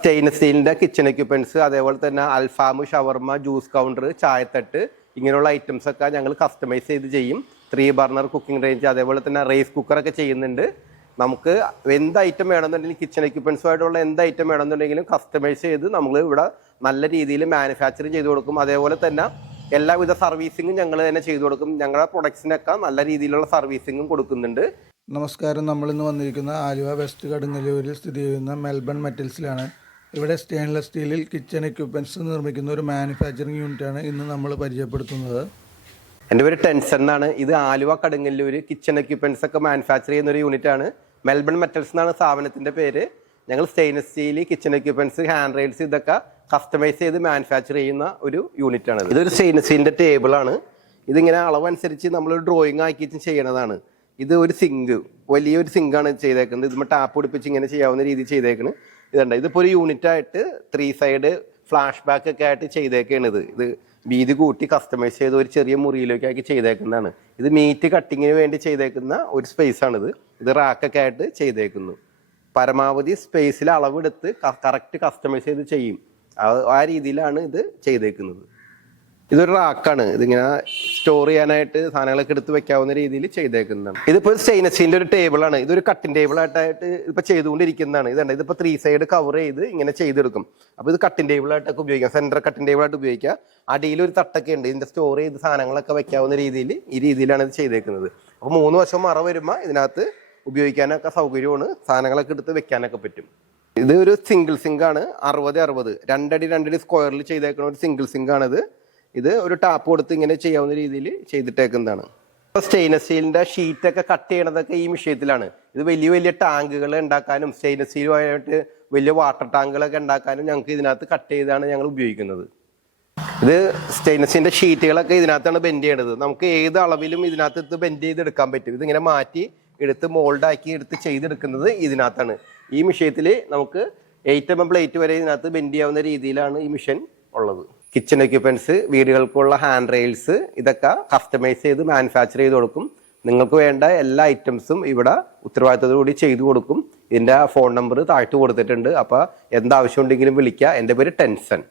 Stainless സ്റ്റീലിന്റെ kitchen equipments, അതേപോലെ തന്നെ അൽഫാം, ഷവർമ, ജ്യൂസ് കൗണ്ടർ, ചായത്തട്ട്, ഇങ്ങനെയുള്ള ഐറ്റംസ് ഒക്കെ ഞങ്ങൾ കസ്റ്റമൈസ് ചെയ്ത് ചെയ്യും. 3 ബർണർ കുക്കിംഗ് റേഞ്ച്, അതേപോലെ തന്നെ റൈസ് കുക്കറൊക്കെ ചെയ്യുന്നുണ്ട്. നമുക്ക് എന്ത് ഐറ്റം വേണമെന്നുണ്ടെങ്കിലും കിച്ചൺ എക്യുപ്മെന്റ്സുമായിട്ടുള്ള എന്ത് ഐറ്റം വേണമെന്നുണ്ടെങ്കിലും കസ്റ്റമൈസ് ചെയ്ത് നമ്മൾ ഇവിടെ നല്ല രീതിയിൽ മാനുഫാക്ചർ ചെയ്ത് കൊടുക്കും. അതേപോലെ തന്നെ എല്ലാവിധ സർവീസിങ്ങും ഞങ്ങൾ തന്നെ ചെയ്തു കൊടുക്കും. ഞങ്ങളുടെ പ്രൊഡക്ട്സിനൊക്കെ നല്ല രീതിയിലുള്ള സർവീസിങ്ങും കൊടുക്കുന്നുണ്ട്. നമസ്കാരം. നമ്മളിന്ന് വന്നിരിക്കുന്ന ആലുവ വെസ്റ്റ് കടുങ്ങല്ലൂരിൽ സ്ഥിതി ചെയ്യുന്ന മെൽബൺ മെറ്റൽസിലാണ്. ഇവിടെ സ്റ്റെയിൻലെസ് സ്റ്റീലിൽ കിച്ചൺ എക്യുപ്മെൻറ്റ്സ് നിർമ്മിക്കുന്ന ഒരു മാനുഫാക്ചറിങ് യൂണിറ്റാണ് ഇന്ന് നമ്മൾ പരിചയപ്പെടുത്തുന്നത്. എൻ്റെ പേര് ടെൻസൺ എന്നാണ്. ഇത് ആലുവ കടുങ്ങല്ലൂർ കിച്ചൺ എക്യുപ്മെൻറ്റ്സ് ഒക്കെ മാനുഫാക്ചർ ചെയ്യുന്ന ഒരു യൂണിറ്റാണ്. മെൽബൺ മെറ്റൽസ് എന്നാണ് സ്ഥാപനത്തിൻ്റെ പേര്. ഞങ്ങൾ stainless steel kitchen equipments, hand rails ഇതൊക്കെ കസ്റ്റമൈസ് ചെയ്ത് മാനുഫാക്ചർ ചെയ്യുന്ന ഒരു യൂണിറ്റാണ്. ഇതൊരു സ്റ്റെയിൻലെസ് സ്റ്റീലിൻ്റെ ടേബിളാണ്. ഇതിങ്ങനെ അളവനുസരിച്ച് നമ്മളൊരു ഡ്രോയിങ് ആക്കിയിട്ട് ചെയ്യണതാണ്. ഇത് ഒരു സിങ്ക്, വലിയൊരു സിങ്കാണ് ചെയ്തേക്കുന്നത്. ഇതുമ്പോൾ ടാപ്പ് പിടിപ്പിച്ച് ഇങ്ങനെ ചെയ്യാവുന്ന രീതിയിൽ ചെയ്തേക്കുന്നത്. ഇതുണ്ട്. ഇതിപ്പോൾ ഒരു യൂണിറ്റായിട്ട് 3 സൈഡ് ഫ്ലാഷ് ബാക്ക് ഒക്കെ ആയിട്ട് ചെയ്തേക്കാണ്. ഇത് വീതി കൂട്ടി കസ്റ്റമൈസ് ചെയ്ത് ഒരു ചെറിയ മുറിയിലേക്കാക്കി ചെയ്തേക്കുന്നതാണ്. ഇത് മീറ്റ് കട്ടിങ്ങിന് വേണ്ടി ചെയ്തേക്കുന്ന ഒരു സ്പേസാണിത്. ഇത് റാക്കൊക്കെ ആയിട്ട് ചെയ്തേക്കുന്നു. പരമാവധി സ്പേസിൽ അളവെടുത്ത് കറക്റ്റ് കസ്റ്റമൈസ് ചെയ്ത് ചെയ്യും. ആ രീതിയിലാണ് ഇത് ചെയ്തേക്കുന്നത്. ഇതൊരു റാക്കാണ്. ഇതിങ്ങനെ സ്റ്റോർ ചെയ്യാനായിട്ട് സാധനങ്ങളൊക്കെ എടുത്ത് വെക്കാവുന്ന രീതിയിൽ ചെയ്തേക്കുന്നതാണ്. ഇതിപ്പോൾ സ്റ്റെയിൻലെസ് സ്റ്റീലിൻ്റെ ഒരു ടേബിളാണ്. ഇതൊരു കട്ടിംഗ് ടേബിളായിട്ടായിട്ട് ഇപ്പോൾ ചെയ്തുകൊണ്ടിരിക്കുന്നതാണ്. ഇതുണ്ട്. ഇതിപ്പോൾ 3 സൈഡ് കവർ ചെയ്ത് ഇങ്ങനെ ചെയ്തെടുക്കും. അപ്പോൾ ഇത് കട്ടിംഗ് ടേബിളായിട്ടൊക്കെ ഉപയോഗിക്കാം. സെൻറ്റർ കട്ടിംഗ് ടേബിളായിട്ട് ഉപയോഗിക്കാം. അടിയിലൊരു തട്ടൊക്കെ ഉണ്ട്. ഇതിൻ്റെ സ്റ്റോർ ചെയ്ത് സാധനങ്ങളൊക്കെ വെക്കാവുന്ന രീതിയിൽ ഈ രീതിയിലാണ് ഇത് ചെയ്തേക്കുന്നത്. അപ്പോൾ 3 വശം മറ വരുമ്പോൾ ഇതിനകത്ത് ഉപയോഗിക്കാനൊക്കെ സൗകര്യമാണ്. സാധനങ്ങളൊക്കെ എടുത്ത് വെക്കാനൊക്കെ പറ്റും. ഇത് ഒരു സിംഗിൾ സിങ്കാണ്. 60-60 2 അടി 2 അടി സ്ക്വയറിൽ ചെയ്തേക്കുന്ന ഒരു സിംഗിൾ സിങ്കാണിത്. ഇത് ഒരു ടാപ്പ് കൊടുത്ത് ഇങ്ങനെ ചെയ്യാവുന്ന രീതിയിൽ ചെയ്തിട്ടേക്കുന്നതാണ്. ഇപ്പോൾ സ്റ്റെയിൻലെസ് സ്റ്റീലിൻ്റെ ഷീറ്റൊക്കെ കട്ട് ചെയ്യണതൊക്കെ ഈ വിഷയത്തിലാണ്. ഇത് വലിയ വലിയ ടാങ്കുകൾ ഉണ്ടാക്കാനും സ്റ്റെയിൻലെസ് സ്റ്റീലുമായിട്ട് വലിയ വാട്ടർ ടാങ്കുകളൊക്കെ ഉണ്ടാക്കാനും ഞങ്ങൾക്ക് ഇതിനകത്ത് കട്ട് ചെയ്താണ് ഞങ്ങൾ ഉപയോഗിക്കുന്നത്. ഇത് സ്റ്റെയിൻലെസ് സ്റ്റീലിൻ്റെ ഷീറ്റുകളൊക്കെ ഇതിനകത്താണ് ബെൻഡ് ചെയ്യണത്. നമുക്ക് ഏത് അളവിലും ഇതിനകത്ത് ബെൻഡ് ചെയ്തെടുക്കാൻ പറ്റും. ഇതിങ്ങനെ മാറ്റി എടുത്ത് മോൾഡാക്കി എടുത്ത് ചെയ്തെടുക്കുന്നത് ഇതിനകത്താണ്. ഈ മിഷ്യത്തിൽ നമുക്ക് 8 mm പ്ലേറ്റ് വരെ ഇതിനകത്ത് ബെൻഡ് ചെയ്യാവുന്ന രീതിയിലാണ് ഈ മിഷൻ ഉള്ളത്. കിച്ചൺ എക്യുപ്മെൻറ്റ്സ്, വീടുകൾക്കുള്ള ഹാൻഡ് റെയിൽസ് ഇതൊക്കെ കസ്റ്റമൈസ് ചെയ്ത് മാനുഫാക്ചർ ചെയ്ത് കൊടുക്കും. നിങ്ങൾക്ക് വേണ്ട എല്ലാ ഐറ്റംസും ഇവിടെ ഉത്തരവാദിത്തത്തോടുകൂടി ചെയ്തു കൊടുക്കും. ഇതിൻ്റെ ഫോൺ നമ്പർ താഴ്ത്തു കൊടുത്തിട്ടുണ്ട്. അപ്പോൾ എന്താവശ്യം ഉണ്ടെങ്കിലും വിളിക്കുക. എൻ്റെ പേര് ടെൻസൺ.